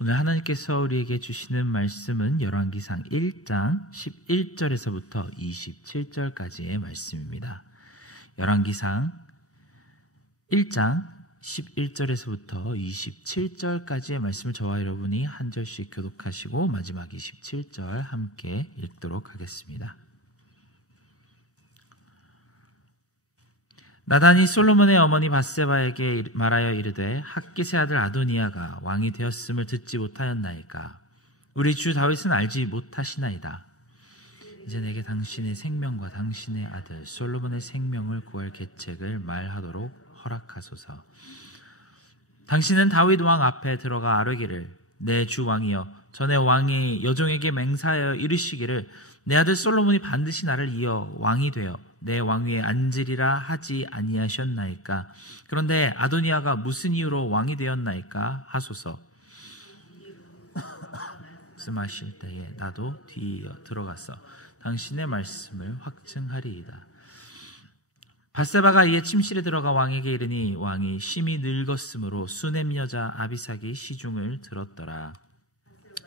오늘 하나님께서 우리에게 주시는 말씀은 열왕기상 1장 11절에서부터 27절까지의 말씀입니다. 열왕기상 1장 11절에서부터 27절까지의 말씀을 저와 여러분이 한 절씩 교독하시고 마지막 27절 함께 읽도록 하겠습니다. 나단이 솔로몬의 어머니 밧세바에게 말하여 이르되 핫깃의 아들 아도니아가 왕이 되었음을 듣지 못하였나이까? 우리 주 다윗은 알지 못하시나이다. 이제 내게 당신의 생명과 당신의 아들 솔로몬의 생명을 구할 계책을 말하도록 허락하소서. 당신은 다윗 왕 앞에 들어가 아뢰기를 내 주 왕이여 전에 왕이 여종에게 맹세하여 이르시기를 내 아들 솔로몬이 반드시 나를 이어 왕이 되어 내 왕위에 앉으리라 하지 아니하셨나이까? 그런데 아도니아가 무슨 이유로 왕이 되었나이까 하소서. 말씀하실 때에 나도 뒤이어 들어가서 당신의 말씀을 확증하리이다. 밧세바가 이에 침실에 들어가 왕에게 이르니 왕이 심히 늙었으므로 수넴 여자 아비삭이 시중을 들었더라.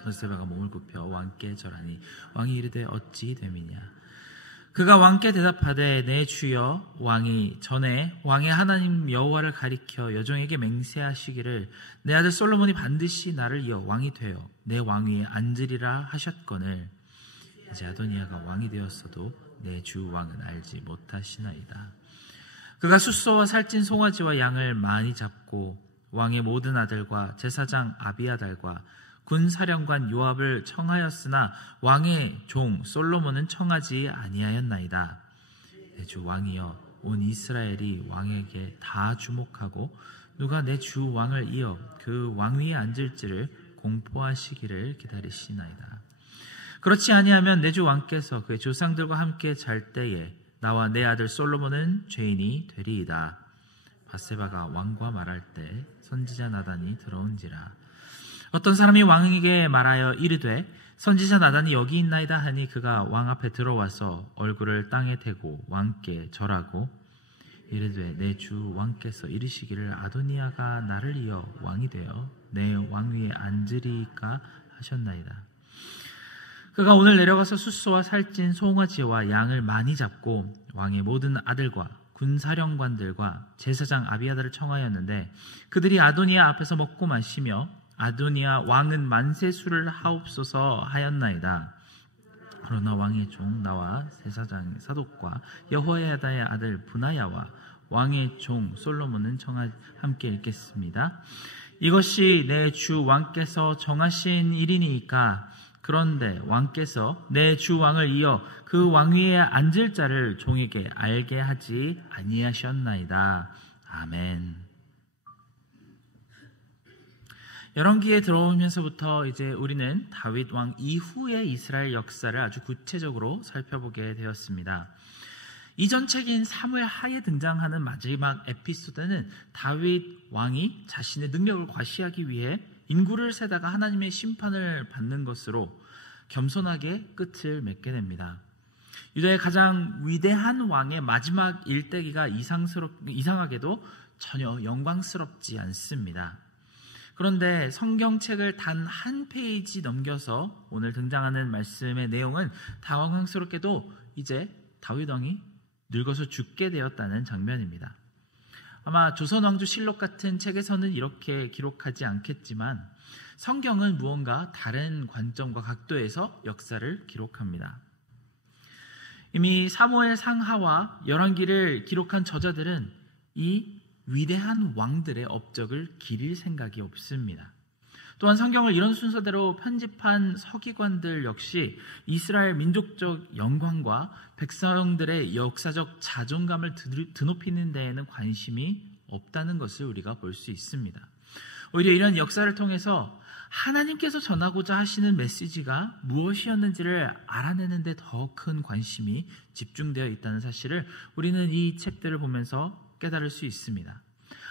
밧세바가 몸을 굽혀 왕께 절하니 왕이 이르되 어찌 됨이냐? 그가 왕께 대답하되 내 주여 왕이 전에 왕의 하나님 여호와를 가리켜 여종에게 맹세하시기를 내 아들 솔로몬이 반드시 나를 이어 왕이 되어 내 왕위에 앉으리라 하셨거늘 이제 아도니아가 왕이 되었어도 내 주 왕은 알지 못하시나이다. 그가 숫소와 살찐 송아지와 양을 많이 잡고 왕의 모든 아들과 제사장 아비아달과 군사령관 요압을 청하였으나 왕의 종 솔로몬은 청하지 아니하였나이다. 내 주 왕이여 온 이스라엘이 왕에게 다 주목하고 누가 내 주 왕을 이어 그 왕위에 앉을지를 공포하시기를 기다리시나이다. 그렇지 아니하면 내 주 왕께서 그의 조상들과 함께 잘 때에 나와 내 아들 솔로몬은 죄인이 되리이다. 밧세바가 왕과 말할 때 선지자 나단이 들어온지라. 어떤 사람이 왕에게 말하여 이르되 선지자 나단이 여기 있나이다 하니 그가 왕 앞에 들어와서 얼굴을 땅에 대고 왕께 절하고 이르되 내 주 왕께서 이르시기를 아도니아가 나를 이어 왕이 되어 내 왕위에 앉으리까 하셨나이다. 그가 오늘 내려가서 숫소와 살찐 송아지와 양을 많이 잡고 왕의 모든 아들과 군사령관들과 제사장 아비아달을 청하였는데 그들이 아도니아 앞에서 먹고 마시며 아도니아 왕은 만세 술을 하옵소서 하였나이다. 그러나 왕의 종 나와 제사장 사독과 여호야다의 아들 브나야와 왕의 종 솔로몬은 함께 읽겠습니다. 이것이 내 주 왕께서 정하신 일이니까 그런데 왕께서 내 주 왕을 이어 그 왕위에 앉을 자를 종에게 알게 하지 아니하셨나이다. 아멘. 열왕기에 들어오면서부터 이제 우리는 다윗 왕 이후의 이스라엘 역사를 아주 구체적으로 살펴보게 되었습니다. 이전 책인 사무엘 하에 등장하는 마지막 에피소드는 다윗 왕이 자신의 능력을 과시하기 위해 인구를 세다가 하나님의 심판을 받는 것으로 겸손하게 끝을 맺게 됩니다. 유다의 가장 위대한 왕의 마지막 일대기가 이상하게도 전혀 영광스럽지 않습니다. 그런데 성경책을 단 한 페이지 넘겨서 오늘 등장하는 말씀의 내용은 당황스럽게도 이제 다윗 왕이 늙어서 죽게 되었다는 장면입니다. 아마 조선왕조실록 같은 책에서는 이렇게 기록하지 않겠지만 성경은 무언가 다른 관점과 각도에서 역사를 기록합니다. 이미 사무엘 상하와 열왕기를 기록한 저자들은 이 위대한 왕들의 업적을 기릴 생각이 없습니다. 또한 성경을 이런 순서대로 편집한 서기관들 역시 이스라엘 민족적 영광과 백성들의 역사적 자존감을 드높이는 데에는 관심이 없다는 것을 우리가 볼 수 있습니다. 오히려 이런 역사를 통해서 하나님께서 전하고자 하시는 메시지가 무엇이었는지를 알아내는 데 더 큰 관심이 집중되어 있다는 사실을 우리는 이 책들을 보면서 깨달을 수 있습니다.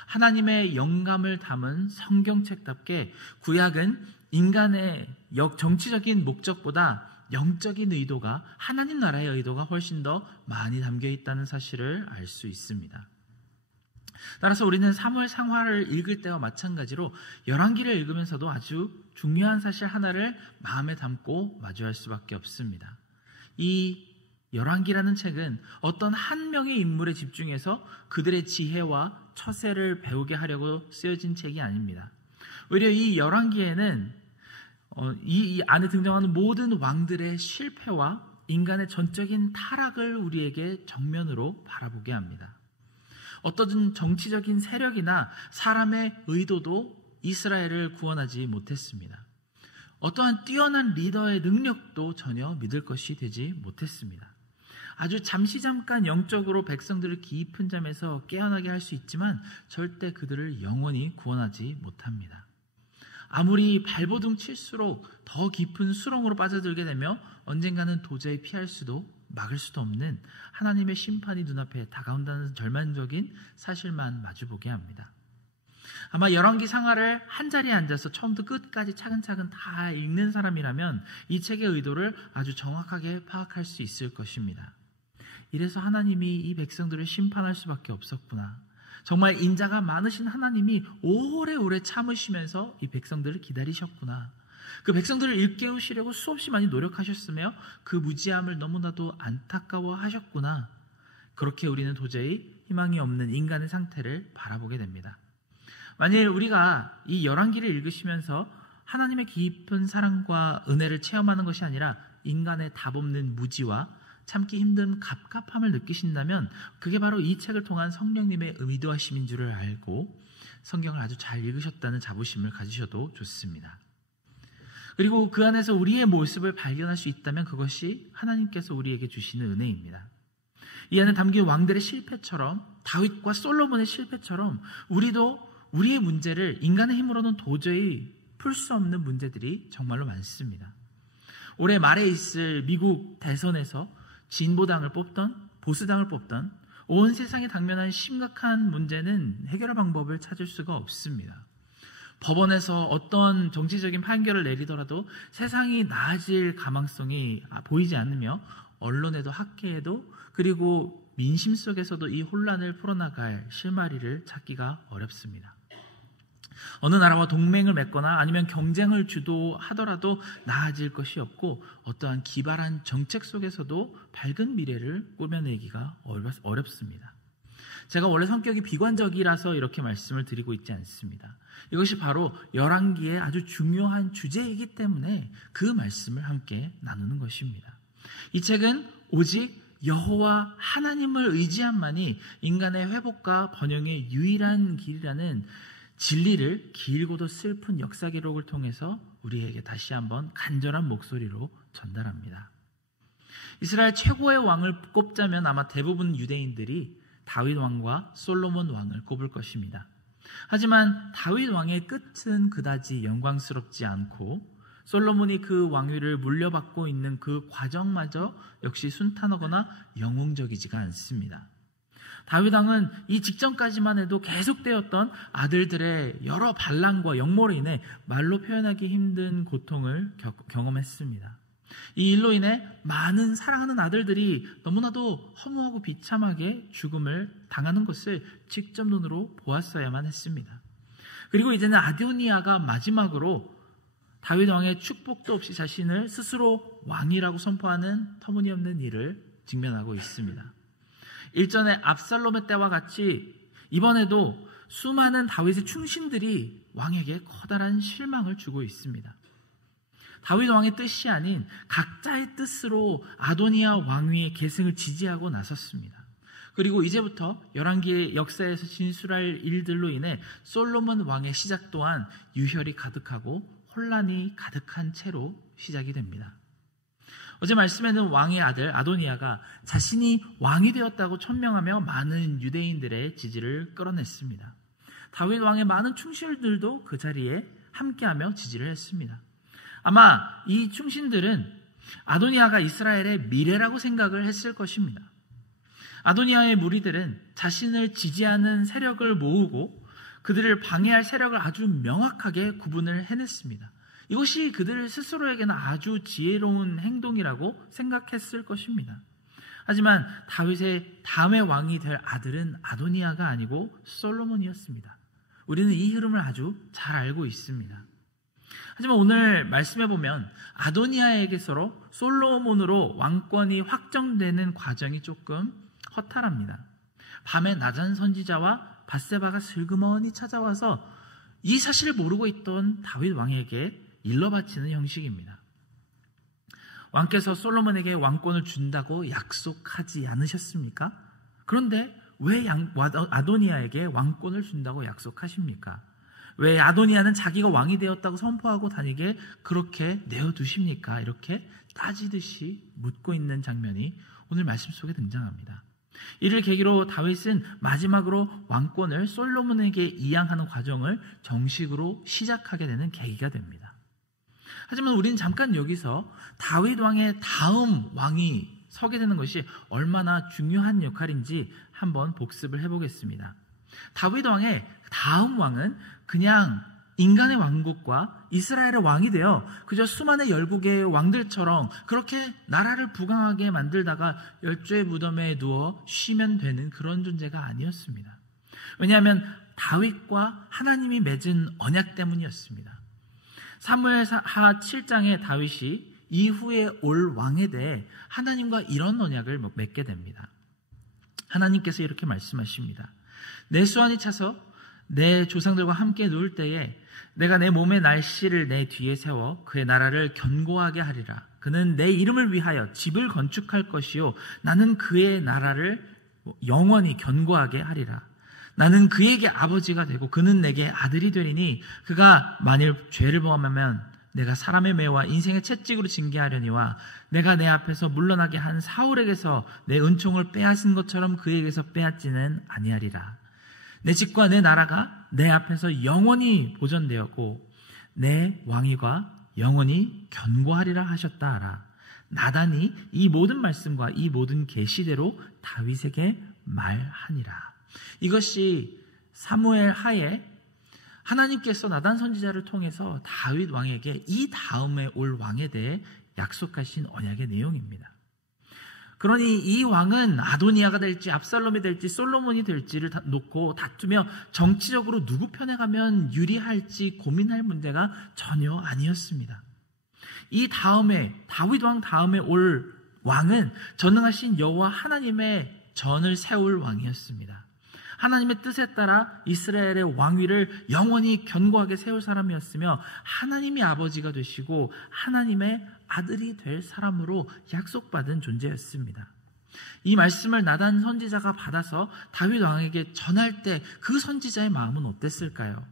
하나님의 영감을 담은 성경책답게 구약은 인간의 정치적인 목적보다 영적인 의도가 하나님 나라의 의도가 훨씬 더 많이 담겨 있다는 사실을 알 수 있습니다. 따라서 우리는 사무엘 상하를 읽을 때와 마찬가지로 열왕기를 읽으면서도 아주 중요한 사실 하나를 마음에 담고 마주할 수밖에 없습니다. 이 열왕기라는 책은 어떤 한 명의 인물에 집중해서 그들의 지혜와 처세를 배우게 하려고 쓰여진 책이 아닙니다. 오히려 이 열왕기에는 이 안에 등장하는 모든 왕들의 실패와 인간의 전적인 타락을 우리에게 정면으로 바라보게 합니다. 어떤 정치적인 세력이나 사람의 의도도 이스라엘을 구원하지 못했습니다. 어떠한 뛰어난 리더의 능력도 전혀 믿을 것이 되지 못했습니다. 아주 잠깐 영적으로 백성들을 깊은 잠에서 깨어나게 할 수 있지만 절대 그들을 영원히 구원하지 못합니다. 아무리 발버둥 칠수록 더 깊은 수렁으로 빠져들게 되며 언젠가는 도저히 피할 수도 막을 수도 없는 하나님의 심판이 눈앞에 다가온다는 절망적인 사실만 마주보게 합니다. 아마 열왕기 상하를 한자리에 앉아서 처음부터 끝까지 차근차근 다 읽는 사람이라면 이 책의 의도를 아주 정확하게 파악할 수 있을 것입니다. 이래서 하나님이 이 백성들을 심판할 수밖에 없었구나. 정말 인자가 많으신 하나님이 오래오래 참으시면서 이 백성들을 기다리셨구나. 그 백성들을 일깨우시려고 수없이 많이 노력하셨으며 그 무지함을 너무나도 안타까워하셨구나. 그렇게 우리는 도저히 희망이 없는 인간의 상태를 바라보게 됩니다. 만일 우리가 이 열왕기를 읽으시면서 하나님의 깊은 사랑과 은혜를 체험하는 것이 아니라 인간의 답없는 무지와 참기 힘든 갑갑함을 느끼신다면 그게 바로 이 책을 통한 성령님의 의도하심인 줄을 알고 성경을 아주 잘 읽으셨다는 자부심을 가지셔도 좋습니다. 그리고 그 안에서 우리의 모습을 발견할 수 있다면 그것이 하나님께서 우리에게 주시는 은혜입니다. 이 안에 담긴 왕들의 실패처럼 다윗과 솔로몬의 실패처럼 우리도 우리의 문제를 인간의 힘으로는 도저히 풀 수 없는 문제들이 정말로 많습니다. 올해 말에 있을 미국 대선에서 진보당을 뽑던 보수당을 뽑던 온 세상에 당면한 심각한 문제는 해결할 방법을 찾을 수가 없습니다. 법원에서 어떤 정치적인 판결을 내리더라도 세상이 나아질 가망성이 보이지 않으며 언론에도 학계에도 그리고 민심 속에서도 이 혼란을 풀어나갈 실마리를 찾기가 어렵습니다. 어느 나라와 동맹을 맺거나 아니면 경쟁을 주도하더라도 나아질 것이 없고 어떠한 기발한 정책 속에서도 밝은 미래를 꾸며내기가 어렵습니다. 제가 원래 성격이 비관적이라서 이렇게 말씀을 드리고 있지 않습니다. 이것이 바로 열왕기의 아주 중요한 주제이기 때문에 그 말씀을 함께 나누는 것입니다. 이 책은 오직 여호와 하나님을 의지함만이 인간의 회복과 번영의 유일한 길이라는 진리를 길고도 슬픈 역사 기록을 통해서 우리에게 다시 한번 간절한 목소리로 전달합니다. 이스라엘 최고의 왕을 꼽자면 아마 대부분 유대인들이 다윗 왕과 솔로몬 왕을 꼽을 것입니다. 하지만 다윗 왕의 끝은 그다지 영광스럽지 않고 솔로몬이 그 왕위를 물려받고 있는 그 과정마저 역시 순탄하거나 영웅적이지가 않습니다. 다윗 왕은 이 직전까지만 해도 계속되었던 아들들의 여러 반란과 역모로 인해 말로 표현하기 힘든 고통을 경험했습니다. 이 일로 인해 많은 사랑하는 아들들이 너무나도 허무하고 비참하게 죽음을 당하는 것을 직접 눈으로 보았어야만 했습니다. 그리고 이제는 아도니아가 마지막으로 다윗 왕의 축복도 없이 자신을 스스로 왕이라고 선포하는 터무니없는 일을 직면하고 있습니다. 일전에 압살롬의 때와 같이 이번에도 수많은 다윗의 충신들이 왕에게 커다란 실망을 주고 있습니다. 다윗 왕의 뜻이 아닌 각자의 뜻으로 아도니아 왕위의 계승을 지지하고 나섰습니다. 그리고 이제부터 열왕기의 역사에서 진술할 일들로 인해 솔로몬 왕의 시작 또한 유혈이 가득하고 혼란이 가득한 채로 시작이 됩니다. 어제 말씀에는 왕의 아들 아도니아가 자신이 왕이 되었다고 천명하며 많은 유대인들의 지지를 끌어냈습니다. 다윗 왕의 많은 충신들도 그 자리에 함께하며 지지를 했습니다. 아마 이 충신들은 아도니아가 이스라엘의 미래라고 생각을 했을 것입니다. 아도니아의 무리들은 자신을 지지하는 세력을 모으고 그들을 방해할 세력을 아주 명확하게 구분을 해냈습니다. 이것이 그들 스스로에게는 아주 지혜로운 행동이라고 생각했을 것입니다. 하지만 다윗의 다음의 왕이 될 아들은 아도니아가 아니고 솔로몬이었습니다. 우리는 이 흐름을 아주 잘 알고 있습니다. 하지만 오늘 말씀해 보면 아도니아에게서 솔로몬으로 왕권이 확정되는 과정이 조금 허탈합니다. 밤에 나단 선지자와 밧세바가 슬그머니 찾아와서 이 사실을 모르고 있던 다윗 왕에게 일러바치는 형식입니다. 왕께서 솔로몬에게 왕권을 준다고 약속하지 않으셨습니까? 그런데 왜 아도니아에게 왕권을 준다고 약속하십니까? 왜 아도니아는 자기가 왕이 되었다고 선포하고 다니게 그렇게 내어두십니까? 이렇게 따지듯이 묻고 있는 장면이 오늘 말씀 속에 등장합니다. 이를 계기로 다윗은 마지막으로 왕권을 솔로몬에게 이양하는 과정을 정식으로 시작하게 되는 계기가 됩니다. 하지만 우리는 잠깐 여기서 다윗 왕의 다음 왕이 서게 되는 것이 얼마나 중요한 역할인지 한번 복습을 해보겠습니다. 다윗 왕의 다음 왕은 그냥 인간의 왕국과 이스라엘의 왕이 되어 그저 수많은 열국의 왕들처럼 그렇게 나라를 부강하게 만들다가 열조의 무덤에 누워 쉬면 되는 그런 존재가 아니었습니다. 왜냐하면 다윗과 하나님이 맺은 언약 때문이었습니다. 사무엘하 7장에 다윗이 이후에 올 왕에 대해 하나님과 이런 언약을 맺게 됩니다. 하나님께서 이렇게 말씀하십니다. 내 수완이 차서 내 조상들과 함께 누울 때에 내가 내 몸의 날씨를 내 뒤에 세워 그의 나라를 견고하게 하리라. 그는 내 이름을 위하여 집을 건축할 것이요 나는 그의 나라를 영원히 견고하게 하리라. 나는 그에게 아버지가 되고 그는 내게 아들이 되리니 그가 만일 죄를 범하면 내가 사람의 매와 인생의 채찍으로 징계하려니와 내가 내 앞에서 물러나게 한 사울에게서 내 은총을 빼앗은 것처럼 그에게서 빼앗지는 아니하리라. 내 집과 내 나라가 내 앞에서 영원히 보존되었고 내 왕위가 영원히 견고하리라 하셨다 하라. 나단이 이 모든 말씀과 이 모든 계시대로 다윗에게 말하니라. 이것이 사무엘 하에 하나님께서 나단 선지자를 통해서 다윗 왕에게 이 다음에 올 왕에 대해 약속하신 언약의 내용입니다. 그러니 이 왕은 아도니아가 될지 압살롬이 될지 솔로몬이 될지를 놓고 다투며 정치적으로 누구 편에 가면 유리할지 고민할 문제가 전혀 아니었습니다. 이 다음에 다윗 왕 다음에 올 왕은 전능하신 여호와 하나님의 전을 세울 왕이었습니다. 하나님의 뜻에 따라 이스라엘의 왕위를 영원히 견고하게 세울 사람이었으며 하나님이 아버지가 되시고 하나님의 아들이 될 사람으로 약속받은 존재였습니다. 이 말씀을 나단 선지자가 받아서 다윗 왕에게 전할 때 그 선지자의 마음은 어땠을까요?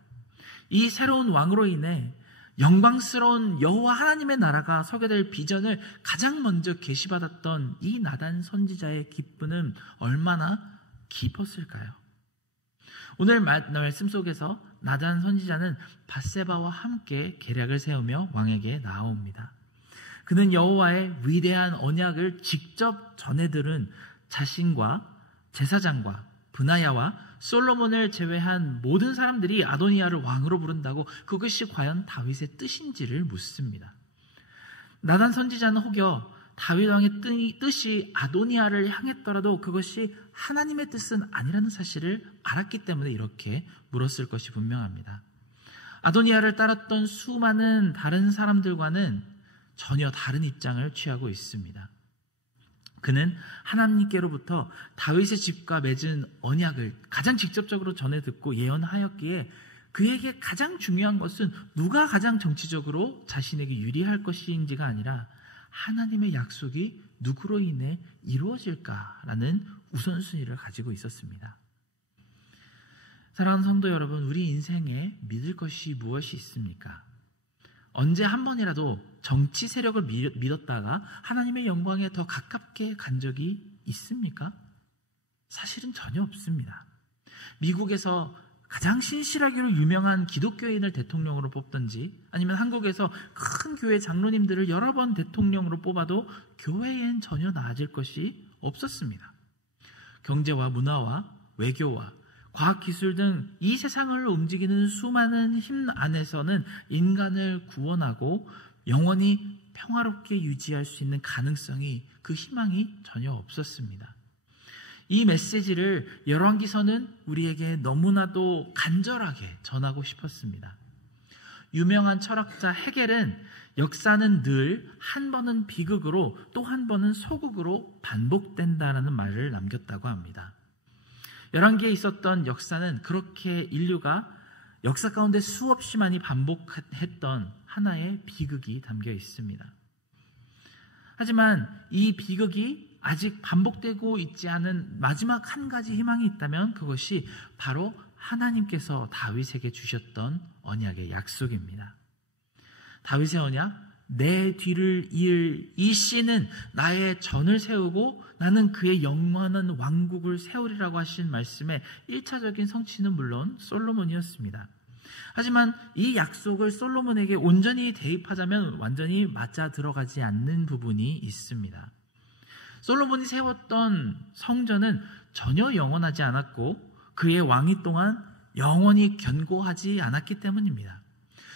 이 새로운 왕으로 인해 영광스러운 여호와 하나님의 나라가 서게 될 비전을 가장 먼저 계시받았던 이 나단 선지자의 기쁨은 얼마나 깊었을까요? 오늘 말씀 속에서 나단 선지자는 밧세바와 함께 계략을 세우며 왕에게 나아옵니다. 그는 여호와의 위대한 언약을 직접 전해들은 자신과 제사장과 브나야와 솔로몬을 제외한 모든 사람들이 아도니아를 왕으로 부른다고 그것이 과연 다윗의 뜻인지를 묻습니다. 나단 선지자는 혹여 다윗 왕의 뜻이 아도니아를 향했더라도 그것이 하나님의 뜻은 아니라는 사실을 알았기 때문에 이렇게 물었을 것이 분명합니다. 아도니아를 따랐던 수많은 다른 사람들과는 전혀 다른 입장을 취하고 있습니다. 그는 하나님께로부터 다윗의 집과 맺은 언약을 가장 직접적으로 전해 듣고 예언하였기에 그에게 가장 중요한 것은 누가 가장 정치적으로 자신에게 유리할 것인지가 아니라 하나님의 약속이 누구로 인해 이루어질까라는 우선순위를 가지고 있었습니다. 사랑하는 성도 여러분, 우리 인생에 믿을 것이 무엇이 있습니까? 언제 한 번이라도 정치 세력을 믿었다가 하나님의 영광에 더 가깝게 간 적이 있습니까? 사실은 전혀 없습니다. 미국에서 가장 신실하기로 유명한 기독교인을 대통령으로 뽑든지 아니면 한국에서 큰 교회 장로님들을 여러 번 대통령으로 뽑아도 교회엔 전혀 나아질 것이 없었습니다. 경제와 문화와 외교와 과학기술 등 이 세상을 움직이는 수많은 힘 안에서는 인간을 구원하고 영원히 평화롭게 유지할 수 있는 가능성이, 그 희망이 전혀 없었습니다. 이 메시지를 열왕기서는 우리에게 너무나도 간절하게 전하고 싶었습니다. 유명한 철학자 헤겔은 역사는 늘 한 번은 비극으로 또 한 번은 소극으로 반복된다라는 말을 남겼다고 합니다. 열왕기에 있었던 역사는 그렇게 인류가 역사 가운데 수없이 많이 반복했던 하나의 비극이 담겨 있습니다. 하지만 이 비극이 아직 반복되고 있지 않은 마지막 한 가지 희망이 있다면 그것이 바로 하나님께서 다윗에게 주셨던 언약의 약속입니다. 다윗의 언약, 내 뒤를 이을 이 씨는 나의 전을 세우고 나는 그의 영원한 왕국을 세우리라고 하신 말씀의 1차적인 성취는 물론 솔로몬이었습니다. 하지만 이 약속을 솔로몬에게 온전히 대입하자면 완전히 맞아 들어가지 않는 부분이 있습니다. 솔로몬이 세웠던 성전은 전혀 영원하지 않았고 그의 왕위 동안 영원히 견고하지 않았기 때문입니다.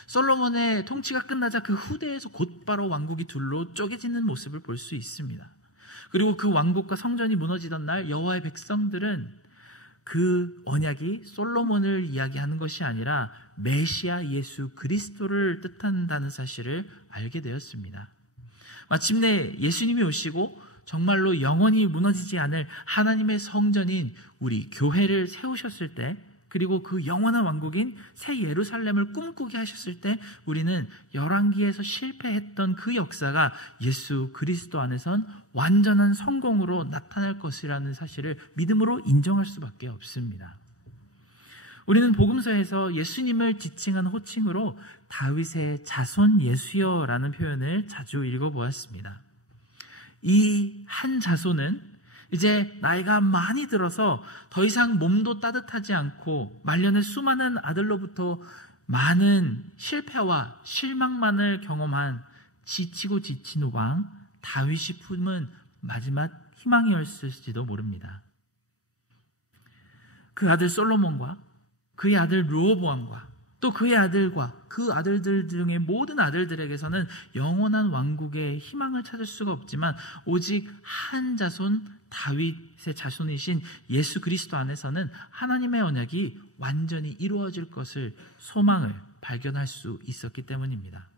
솔로몬의 통치가 끝나자 그 후대에서 곧바로 왕국이 둘로 쪼개지는 모습을 볼 수 있습니다. 그리고 그 왕국과 성전이 무너지던 날 여호와의 백성들은 그 언약이 솔로몬을 이야기하는 것이 아니라 메시아 예수 그리스도를 뜻한다는 사실을 알게 되었습니다. 마침내 예수님이 오시고 정말로 영원히 무너지지 않을 하나님의 성전인 우리 교회를 세우셨을 때, 그리고 그 영원한 왕국인 새 예루살렘을 꿈꾸게 하셨을 때 우리는 열왕기에서 실패했던 그 역사가 예수 그리스도 안에선 완전한 성공으로 나타날 것이라는 사실을 믿음으로 인정할 수밖에 없습니다. 우리는 복음서에서 예수님을 지칭한 호칭으로 다윗의 자손 예수여라는 표현을 자주 읽어보았습니다. 이 한 자손은 이제 나이가 많이 들어서 더 이상 몸도 따뜻하지 않고 말년에 수많은 아들로부터 많은 실패와 실망만을 경험한 지치고 지친 왕 다윗이 품은 마지막 희망이었을지도 모릅니다. 그 아들 솔로몬과 그의 아들 르호보암과 또 그의 아들과 그 아들들 중에 모든 아들들에게서는 영원한 왕국의 희망을 찾을 수가 없지만 오직 한 자손 다윗의 자손이신 예수 그리스도 안에서는 하나님의 언약이 완전히 이루어질 것을 소망을 발견할 수 있었기 때문입니다.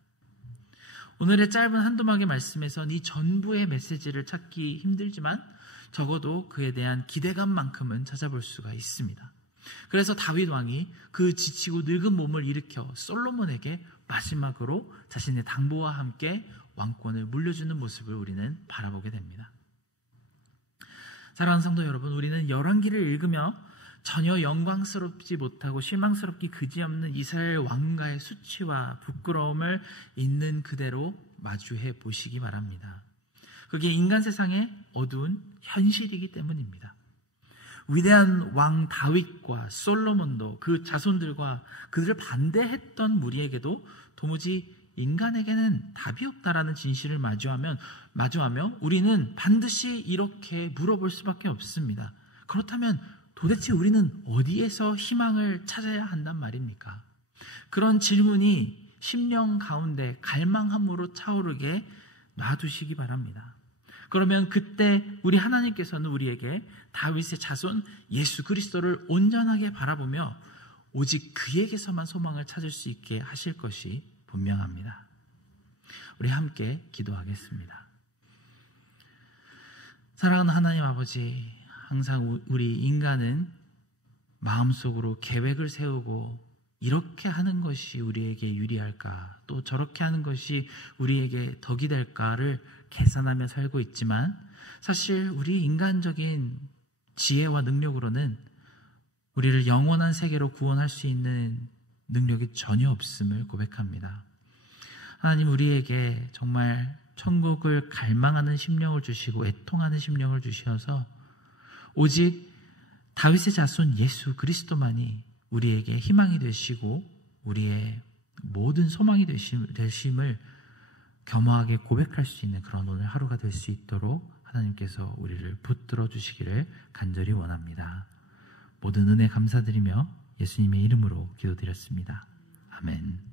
오늘의 짧은 한두 막의 말씀에선 이 전부의 메시지를 찾기 힘들지만 적어도 그에 대한 기대감만큼은 찾아볼 수가 있습니다. 그래서 다윗 왕이 그 지치고 늙은 몸을 일으켜 솔로몬에게 마지막으로 자신의 당보와 함께 왕권을 물려주는 모습을 우리는 바라보게 됩니다. 사랑하는 성도 여러분, 우리는 열왕기를 읽으며 전혀 영광스럽지 못하고 실망스럽기 그지없는 이스라엘 왕가의 수치와 부끄러움을 있는 그대로 마주해 보시기 바랍니다. 그게 인간 세상의 어두운 현실이기 때문입니다. 위대한 왕 다윗과 솔로몬도 그 자손들과 그들을 반대했던 무리에게도 도무지 인간에게는 답이 없다라는 진실을 마주하며 우리는 반드시 이렇게 물어볼 수밖에 없습니다. 그렇다면 도대체 우리는 어디에서 희망을 찾아야 한단 말입니까? 그런 질문이 심령 가운데 갈망함으로 차오르게 놔두시기 바랍니다. 그러면 그때 우리 하나님께서는 우리에게 다윗의 자손 예수 그리스도를 온전하게 바라보며 오직 그에게서만 소망을 찾을 수 있게 하실 것이 분명합니다. 우리 함께 기도하겠습니다. 사랑하는 하나님 아버지, 항상 우리 인간은 마음속으로 계획을 세우고 이렇게 하는 것이 우리에게 유리할까, 또 저렇게 하는 것이 우리에게 덕이 될까를 계산하며 살고 있지만 사실 우리 인간적인 지혜와 능력으로는 우리를 영원한 세계로 구원할 수 있는 능력이 전혀 없음을 고백합니다. 하나님, 우리에게 정말 천국을 갈망하는 심령을 주시고 애통하는 심령을 주셔서 오직 다윗의 자손 예수 그리스도만이 우리에게 희망이 되시고 우리의 모든 소망이 되심을 겸허하게 고백할 수 있는 그런 오늘 하루가 될 수 있도록 하나님께서 우리를 붙들어 주시기를 간절히 원합니다. 모든 은혜 감사드리며 예수님의 이름으로 기도드렸습니다. 아멘.